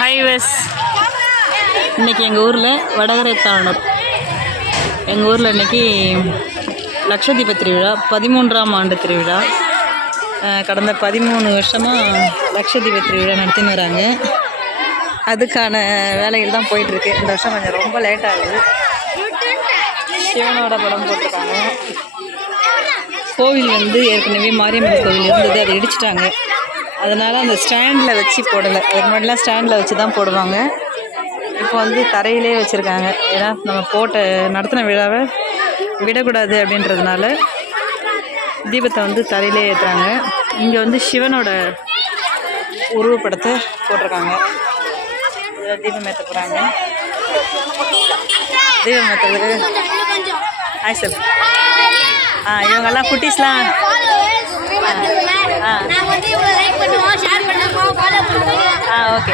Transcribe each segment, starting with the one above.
Highways இன்றைக்கி எங்கள் ஊரில் வடகரை தாண்டர் எங்கள் ஊரில் இன்றைக்கி லட்சதீப திருவிழா 13ஆம் ஆண்டு திருவிழா. கடந்த 13 வருஷமாக லட்சதீப திருவிழா நடத்தின்னு வராங்க. அதுக்கான வேலைகள் தான் போயிட்டுருக்கு. இந்த வருஷம் கொஞ்சம் ரொம்ப லேட் ஆகுது. சிவனோட படம் போட்டிருக்காங்க. கோவில் ஏற்கனவே மாரியம்மன் கோவில் இருந்தது, அதை இடிச்சிட்டாங்க. அதனால் அந்த ஸ்டாண்டில் வச்சு போடலை. அதுக்கு முன்னாடிலாம் ஸ்டாண்டில் வச்சு தான் போடுவாங்க. இப்போ தரையிலே வச்சுருக்காங்க. ஏன்னா நம்ம நடத்தின விழாவை விடக்கூடாது அப்படின்றதுனால தீபத்தை தரையிலே ஏற்றுறாங்க. இங்கே சிவனோட உருவப்படத்தை போட்டிருக்காங்க. இதில் தீபம் ஏற்ற போகிறாங்க. தீபம் ஏற்றுறதுக்கு ஹாய் சார். இவங்கெல்லாம் குட்டீஸ்லாம் ஓகே.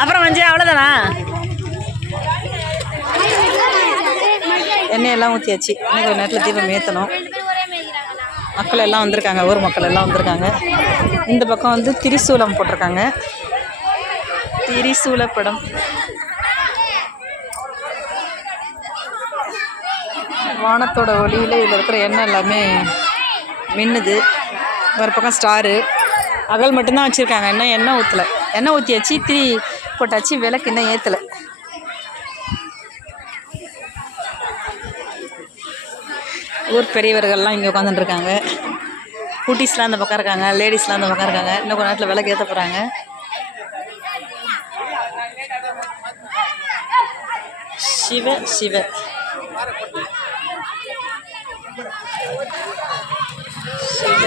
அப்புறம் அவ்வளோதானா? எண்ணெயெல்லாம் ஊற்றியாச்சு. இன்னைக்கு ஒரு நேரத்தில் தீபம் ஏற்றணும். மக்கள் எல்லாம் வந்திருக்காங்க. ஊர் மக்கள் எல்லாம் வந்திருக்காங்க. இந்த பக்கம் திரிசூலம் போட்டிருக்காங்க. திரிசூல படம். வானத்தோட ஒளியில் இதில் இருக்கிற எண்ணெய் எல்லாமே மின்னுது. ஒரு பக்கம் ஸ்டாரு அகல் மட்டும்தான் வச்சுருக்காங்க. இன்னும் எண்ணெய் ஊற்றலை. எண்ணெய் ஊற்றியாச்சு, திரி போட்டாச்சு, விளக்கு இன்னும் ஏற்றலை. ஊர் பெரியவர்கள்லாம் இங்கே உட்காந்துட்டுருக்காங்க. குட்டீஸ்லாம் அந்த பக்கம் இருக்காங்க, லேடிஸ்லாம் அந்த பக்கம் இருக்காங்க. இன்னும் கொஞ்ச நேரத்தில் விளக்கு ஏற்ற போகிறாங்க. சிவ சிவ சிவ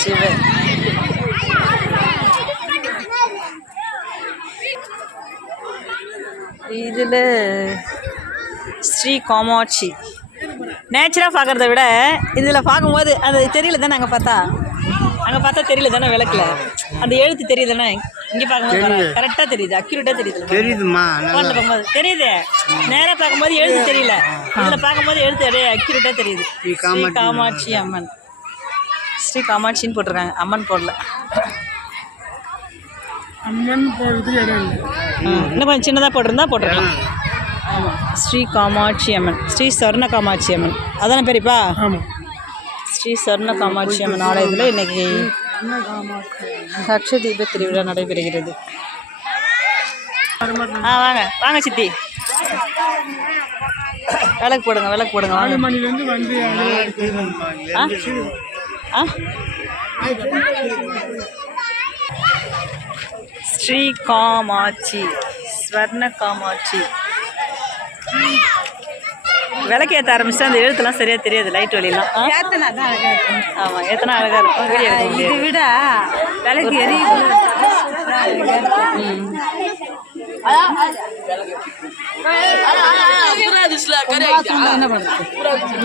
சிவ. இதில் ஸ்ரீ காமாட்சி நேச்சராக பார்க்குறத விட இதில் பார்க்கும்போது அது தெரியல தானே. அங்கே பார்த்தா தெரியல தானே. விளக்கில் அந்த எழுத்து தெரியுது தானே. இங்கே பார்க்கும்போது கரெக்டாக தெரியுது, அக்யூரேட்டாக தெரியுதுமா. பார்க்கும்போது தெரியுது. நேராக பார்க்கும்போது எழுத்து தெரியல. இதில் பார்க்கும்போது எழுத்து அக்யூரேட்டாக தெரியுது. ஸ்ரீ காமாட்சி அம்மன். ஸ்ரீ காமாட்சின்னு போட்டிருக்காங்க, அம்மன் போடல. அம்மன் போடுறதுக்கு இடம் இல்லை. இன்னும் கொஞ்சம் சின்னதாக போட்டிருக்கலாம். ஆமாம். ஸ்ரீ காமாட்சி அம்மன், ஸ்ரீ சொர்ண காமாட்சி அம்மன் அதானே பெரியப்பா? ஆமாம். ஸ்ரீ சொர்ண காமாட்சி அம்மன் ஆலயத்தில் இன்றைக்கி லட்சதீப திருவிழா நடைபெறுகிறது. வாங்க வாங்க சித்தி, விளக்கு போடுங்க. 4 மணிலேருந்து ஸ்ரீ காமாட்சி, ஸ்வர்ண காமாட்சி. விளக்கு ஏற்ற ஆரம்பிச்சா அந்த எழுத்துலாம் சரியாக தெரியாது. லைட் வழியெல்லாம் ஆமாம், ஏற்றினா அழகாக இருக்கும். வீடியோ எடுக்க முடியாது. இதை விட விளக்கு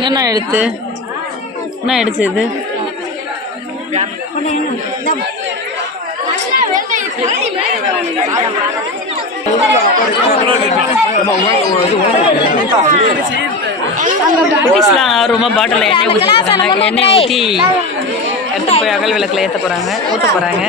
என்ன எழுத்து இது? குட்டீஸ்லாம் ஆர்வமாக பாட்டில் எண்ணெய் ஊற்றிருக்காங்க. எண்ணெய் ஊற்றி எடுத்து போய் அகல் விளக்கில் ஊற்ற போகிறாங்க.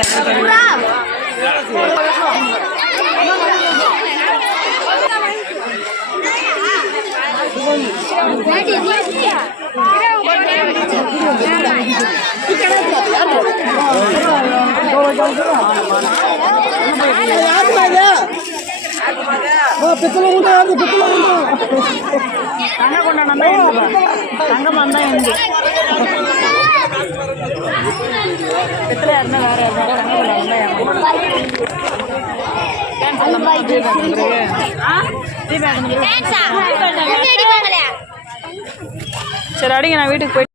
சரி அடிங்க, நான் வீட்டுக்கு போயிட்டு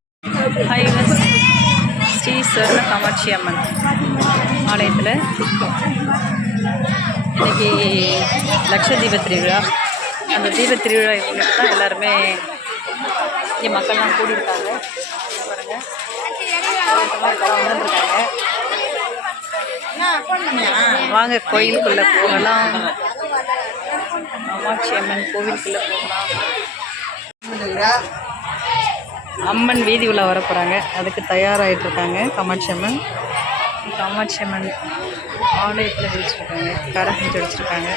ஸ்ரீ சொர்ண காமாட்சி அம்மன் ஆலயத்தில் இன்றைக்கி லட்சதீப திருவிழா. அந்த தீப திருவிழா தான் எல்லாருமே இங்கே மக்கள்லாம் கூடியிருக்காங்க. வந்துருக்காங்க. வாங்க கோயிலுக்குள்ளே போகலாம். காமாட்சி அம்மன் கோவிலுக்குள்ளே போகலாம். அம்மன் வீதி உள்ள வர போகிறாங்க. அதுக்கு தயாராகிட்டு இருக்காங்க. காமாட்சி அம்மன் ஆலயத்தில் வச்சுருக்காங்க. கரை செஞ்சு வச்சுருக்காங்க.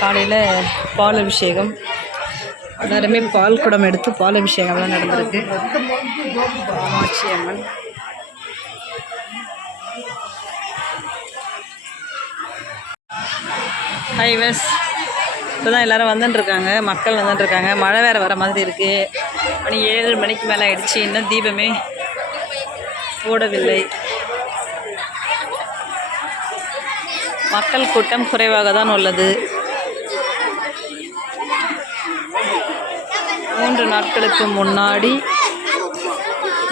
காலையில் பால் அபிஷேகம், எல்லாருமே பால் குடம் எடுத்து பால் அபிஷேகம்லாம் நடந்திருக்கு. காமாட்சி அம்மன் ஹைவேஸ் இப்போ தான் எல்லோரும் வந்துட்டுருக்காங்க. மக்கள் வந்துட்டுருக்காங்க. மழை வேறு வர மாதிரி இருக்குது. மணி 7 மணிக்கு மேலே ஆயிடுச்சு. இன்னும் தீபமே போடவில்லை. மக்கள் கூட்டம் குறைவாக தான் உள்ளது. 3 நாட்களுக்கு முன்னாடி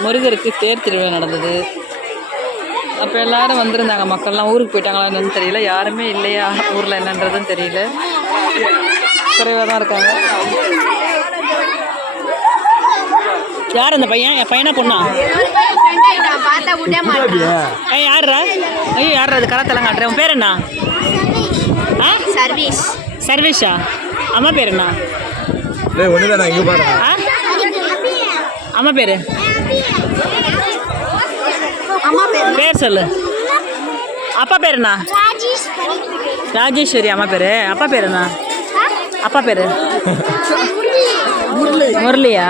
முருகருக்கு தேர் திருவிழா நடந்தது. அப்போ எல்லோரும் வந்திருந்தாங்க. மக்கள்லாம் ஊருக்கு போயிட்டாங்களா என்னன்னு தெரியல. யாருமே இல்லையா ஊரில் என்னன்றதும் தெரியல. குறைவாக தான் இருக்காங்க. யார் அந்த பையன்? என் பையனா பொண்ணா? யாரா? ஐயோ யாரா? அது கராத்தெல்லாம் காட்டுறேன். உன் பேர் என்ன? சர்வீஸா? அம்மா பேர் என்ன? அம்மா பேர் பேர் சொல்லு. அப்பா பேர் என்ன? ராஜேஸ்வரி. அம்மா பேர். அப்பா பேர் என்ன? அப்பா பேர் முரளியா?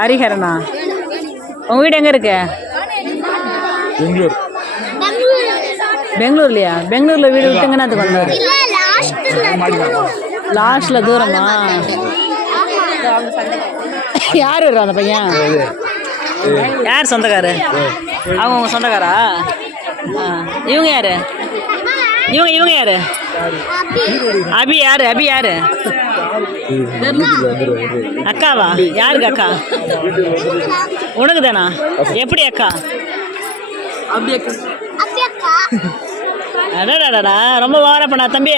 ஹரிஹரனா? உங்க வீடு எங்க இருக்கு? பெங்களூர்லையா? பெங்களூர்ல வீடு விட்டுங்கன்னா அதுக்கு வந்தாரு. லாஸ்ட்ல தூரமா? யார் வருவா அந்த பையன்? யார் சொந்தக்காரு? அவங்க சொந்தக்காரா? இவங்க யாரு? இவங்க யாரு? அபி யாரு? அபி யாரு? அக்காவா? யாருக்கு அக்கா? உனக்கு தானா? எப்படி அக்கா? அடாடாடா, ரொம்ப வார பண்ணா தம்பி.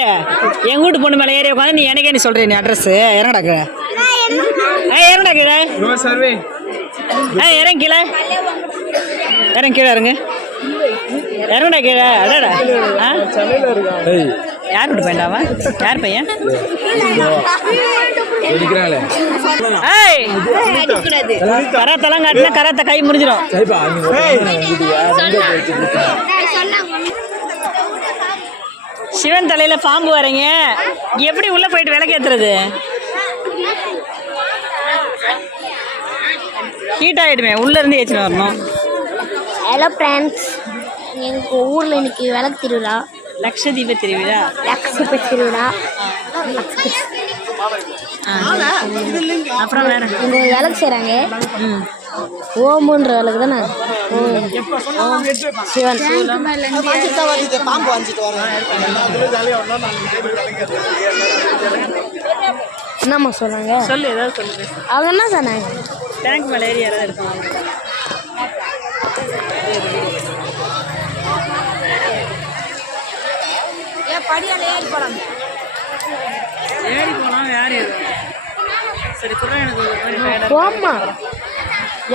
எங்க வீட்டு பொண்ணு மேலே ஏறி உட்காந்து நீ எனக்கே நீ சொல்ற நீ அட்ரஸ் இறங்கடாக்கு. இறங்கடா கீழே. இறங்க கீழே. இறங்க கீழே இறங்க. இறங்கடா கீழே. அடாடா. யார் விட்டு பையன்டாவா? யார் பையன்? கராத்தெல்லாம் காட்டினா கராத்த கை முடிஞ்சிடும். சிவன் தலையில பாம்பு வரீங்க, எப்படி உள்ள போயிட்டு விளக்கேத்துறது? ஹீட் ஆகிடுமே, உள்ள இருந்து ஏற்றின்னு வரணும். ஹலோ ஃப்ரெண்ட்ஸ், எங்கள் ஊரில் இன்னைக்கு விளக்கு திருவிழா. லட்சதீப திருவிழா. அப்புறம் வேற இந்த விளக்கு செய்கிறாங்க. ஓம்புன்ற விளக்கு தானே. சிவன் என்னம்மா சொன்னாங்க? சொல்லு, ஏதாவது சொல்லுங்க. அவங்க என்ன சொன்னாங்க? டேங்க் மேலே ஏறி யாராவது இருக்காங்க. ஏறி போனால் யார் ஏறும்? சரி குறை, எனக்கு போம்மா.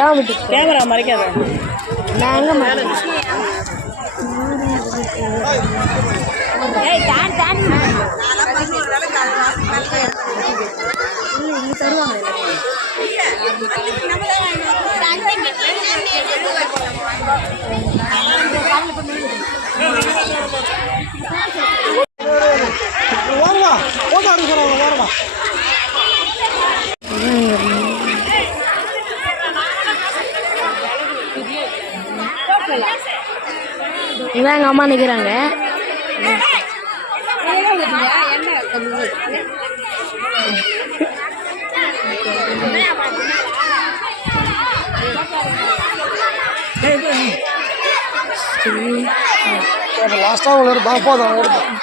ஏன் விட்டு கேமரா மறைக்காத. நான் எங்கே மேலே தருவாங்க. இவன் எங்கள் அம்மா நிற்கிறாங்க. லாஸ்ட்டாக ஒரு பாப்பா தான் எடுத்தேன்.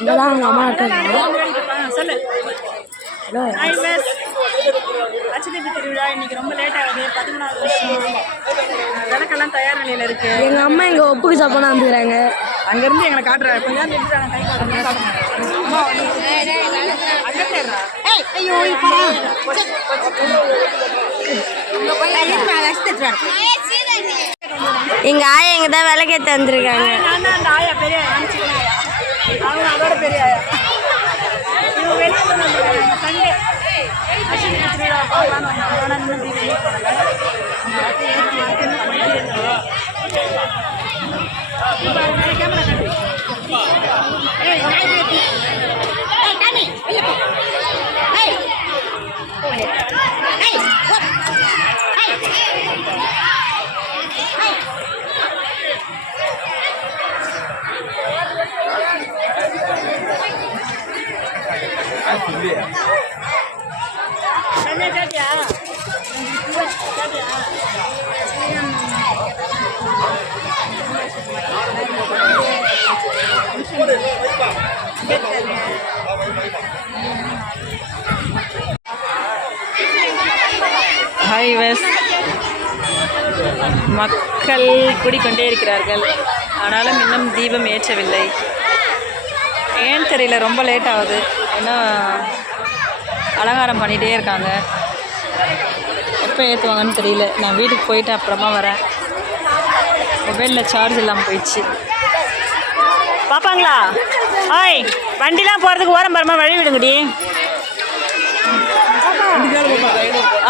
இங்கதான் அவங்க அம்மா இருக்காங்க. சொல்லு. ஹலோ, லட்சதீப திருவிழா இன்னைக்கு ரொம்ப லேட் ஆகுது. 13வது வருஷம். விளக்கெல்லாம் தயார் நிலையில் இருக்கு. எங்கள் அம்மா எங்கள் ஒப்புக்கு சாப்பாடு வந்துக்கிறாங்க. அங்கேருந்து எங்களை காட்டுறாங்க. கொஞ்ச நேரம் நிறுத்துறாங்க. கை காட்டுறாங்க. எங்க ஆயா இங்க தான் விளக்கேத்த வந்திருக்காங்க. நான் தான் அந்த ஆயா பெரிய ஆயா அவங்க அதோட பெரிய ஆயா இவங்க வெளியே வந்திருக்காங்க சண்டே அஸ்வினி திருவிழா பார்க்கலான்னு வந்தாங்க ஆனால் இன்னும் வெளியே ஹைவேஸ் மக்கள் கூடிக்கொண்டே இருக்கிறார்கள். ஆனாலும் இன்னும் தீபம் ஏற்றவில்லை. ஏன் தெரியல, ரொம்ப லேட் ஆகுது. இன்னும் அலங்காரம் பண்ணிகிட்டே இருக்காங்க. எப்போ ஏற்றுவாங்கன்னு தெரியல. நான் வீட்டுக்கு போயிட்டு அப்புறமா வரேன். மொபைலில் சார்ஜ் இல்லாமல் போயிடுச்சு. பார்ப்பாங்களா? ஆய், வண்டிலாம் போகிறதுக்கு ஓரம் பரமா வழி விடுங்கடி.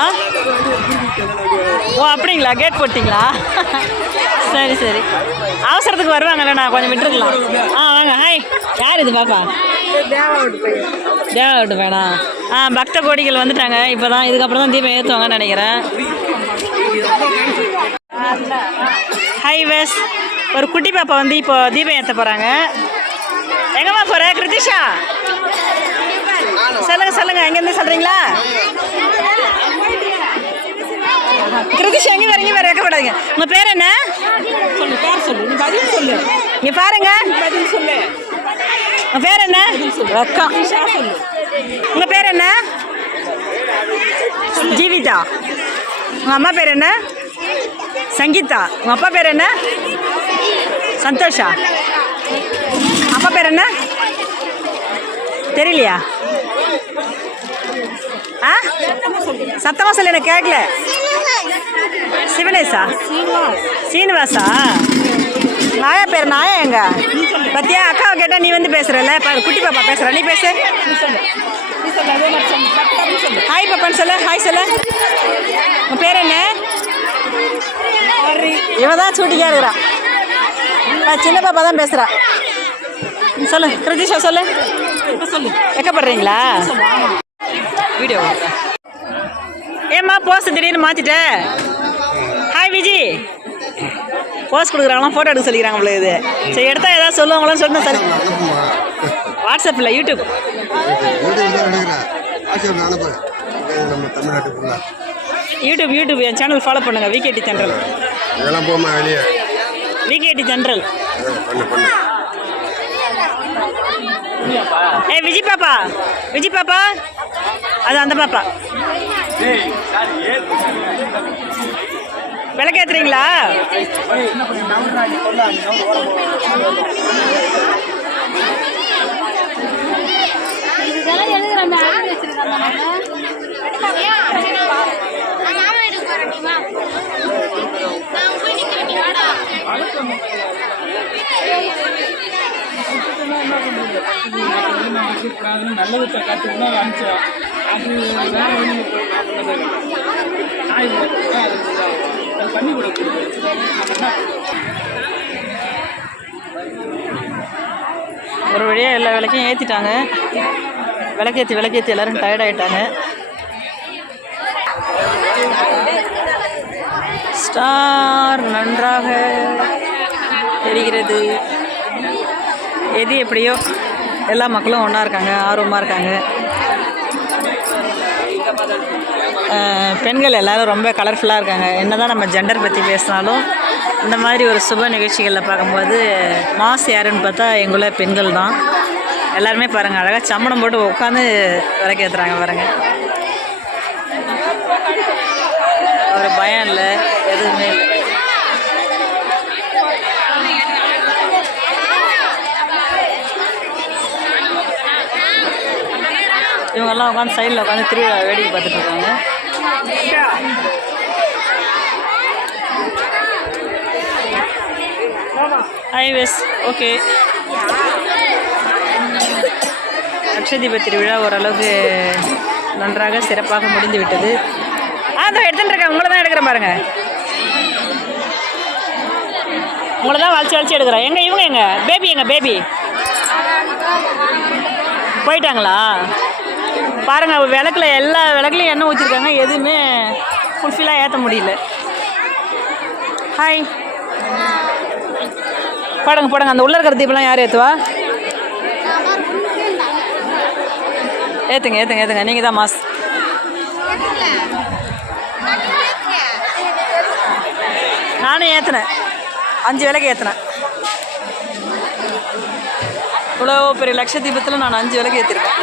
ஆ ஓ அப்படிங்களா, கேட் போட்டிங்களா? சரி சரி, அவசரத்துக்கு வருவாங்கல்ல, நான் கொஞ்சம் விட்டுருக்கலாம். வாங்க. ஹாய், யார் இது பாப்பா? தேவா விட்டு பையனா? பக்த கோடிகள் வந்துட்டாங்க. இப்போ தான் இதுக்கப்புறம் தான் தீபம் ஏற்றுவாங்கன்னு நினைக்கிறேன். ஹைவேஸ் ஒரு குட்டி பாப்பா வந்து இப்போ தீபம் ஏற்ற போகிறாங்க. எங்கம்மா போகிற கிருத்திஷா? சொல்லுங்கள் எங்கேருந்து சொல்கிறீங்களா? கிருத்திஷா எங்கே வரீங்க? வேறு வைக்கப்படாதீங்க. உங்கள் பேர் என்ன? சொல்லு. இங்கே பாருங்க. உங்கள் பேர் என்ன? ரக்கம். உங்கள் பேர் என்ன? ஜீவிதா. உங்கள் அம்மா பேர் என்ன? சங்கீதா. உங்கள் அப்பா பேர் என்ன? சந்தோஷா. அப்பா பேர் என்ன தெரியலையா? சத்தமாக சொல்லு, எனக்கு கேட்கல. சிவனேஷா? சீனிவாசா. நாயா பேர் நாயா எங்க பத்தியா? அக்காவை கேட்டால் நீ வந்து பேசுகிறல்ல, குட்டி பாப்பா பேசுகிற, நீ பேசு. ஹாய் பாப்பான்னு சொல்லு. ஹாய் சொல்லு. உன் பேர் என்ன? இவன் தான் சூட்டிக்கா இருக்கிறா. சின்ன பாப்பா தான் பேசுகிறா. சொல்லு கிருத்திஷா, சொல்லு. வைக்கப்படுறீங்களா? வீடியோ ஏம்மா போஸ் திடீர்னு மாற்றிட்ட? ஹாய் விஜி. போஸ் கொடுக்குறாங்களாம், ஃபோட்டோ எடுக்க சொல்லிக்கிறாங்க போல. இது சரி, எடுத்தால் ஏதாவது சொல்லுவாங்களான்னு சொன்னால் சரி. வாட்ஸ்அப்பில் யூடியூப் என் சேனல் ஃபாலோ பண்ணுங்கள். விகேடி ஜென்ரல். விகேடி ஜென்ரல். விஜி பாப்பா. விஜி பாப்பா அது அந்த பாப்பா. விளக்கேத்துறீங்களா? நல்லது காட்டுனா அனுப்பிச்சா அது வேற பண்ணி கொடுக்குது. ஒரு வழியாக எல்லா விளக்கையும் ஏற்றிட்டாங்க. விளக்கேற்றி எல்லோரும் டயர்ட் ஆகிட்டாங்க. ஸ்டார் நன்றாக தெரிகிறது. எது எப்படியோ எல்லா மக்களும் ஒன்றா இருக்காங்க, ஆர்வமாக இருக்காங்க. பெண்கள் எல்லோரும் ரொம்ப கலர்ஃபுல்லாக இருக்காங்க. என்ன தான் நம்ம ஜெண்டர் பற்றி பேசினாலும் இந்த மாதிரி ஒரு சுப நிகழ்ச்சிகளில் பார்க்கும்போது மாஸ் யாருன்னு பார்த்தா எங்குள்ள பெண்கள் தான். எல்லாருமே பாருங்கள், அழகாக சம்மணம் போட்டு உட்காந்து விளக்கேற்றுறாங்க பாருங்கள். ஒரு பயம் இல்லை, எதுவுமே இல்லை. இவங்கெல்லாம் உட்காந்து சைடில் உட்காந்து திருவிழா வேடிக்கை பார்த்துட்டு இருக்காங்க. ஹாய் வெஸ் ஓகே. லட்சதீப திருவிழா ஓரளவுக்கு நன்றாக சிறப்பாக முடிந்து விட்டது. அதோ எடுத்துட்டு இருக்கேன், உங்களை தான் எடுக்கிறேன் பாருங்க. உங்களை தான் வளைச்சி எடுக்கிறேன். எங்க இவங்க எங்க பேபி போயிட்டாங்களா? பாருங்க, விளக்குல எல்லா விளக்குலையும் எண்ணெய் ஊற்றிருக்காங்க, எதுவுமே ஃபுல்ஃபில்லாக ஏற்ற முடியல. ஹாய் போடுங்க. அந்த உள்ள இருக்கிற தீபம்லாம் யார் ஏற்றுவா? ஏற்றுங்க நீங்கள் தான் மாஸ். நானும் ஏற்றினேன், 5 விளக்கு ஏற்றினேன். இவ்வளோ பெரிய லட்சதீபத்தில் நான் 5 விளக்கு ஏற்றிருக்கேன்.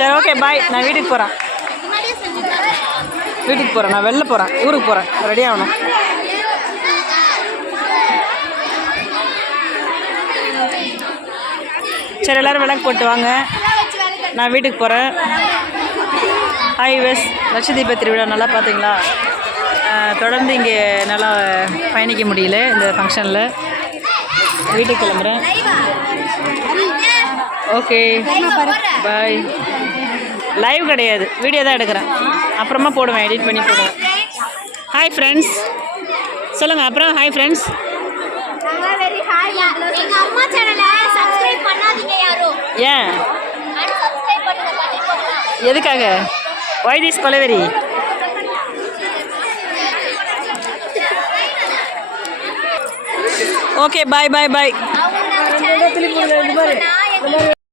சரி ஓகே பாய், நான் வீட்டுக்கு போகிறேன். நான் வெளில போகிறேன், ஊருக்கு போகிறேன், ரெடி ஆகணும். சரி எல்லோரும் விளக்கு போட்டு வாங்க, நான் வீட்டுக்கு போகிறேன். ஹாய் வெஸ், லட்சதீப திருவிழா நல்லா பார்த்தீங்களா? தொடர்ந்து இங்கே நல்லா பயணிக்க முடியல இந்த ஃபங்க்ஷனில். வீட்டுக்கு கிளம்புறேன். Okay bye. லைவ் கிடையாது, வீடியோ தான் எடுக்கிறேன், அப்புறமா போடுவேன், எடிட் பண்ணி போடுவேன். ஹாய் ஃப்ரெண்ட்ஸ் சொல்லுங்கள். அப்புறம் ஹாய் ஃப்ரெண்ட்ஸ். ஏன் எதுக்காக? ஒய் திஸ் கொலவெரி? ஓகே பாய்.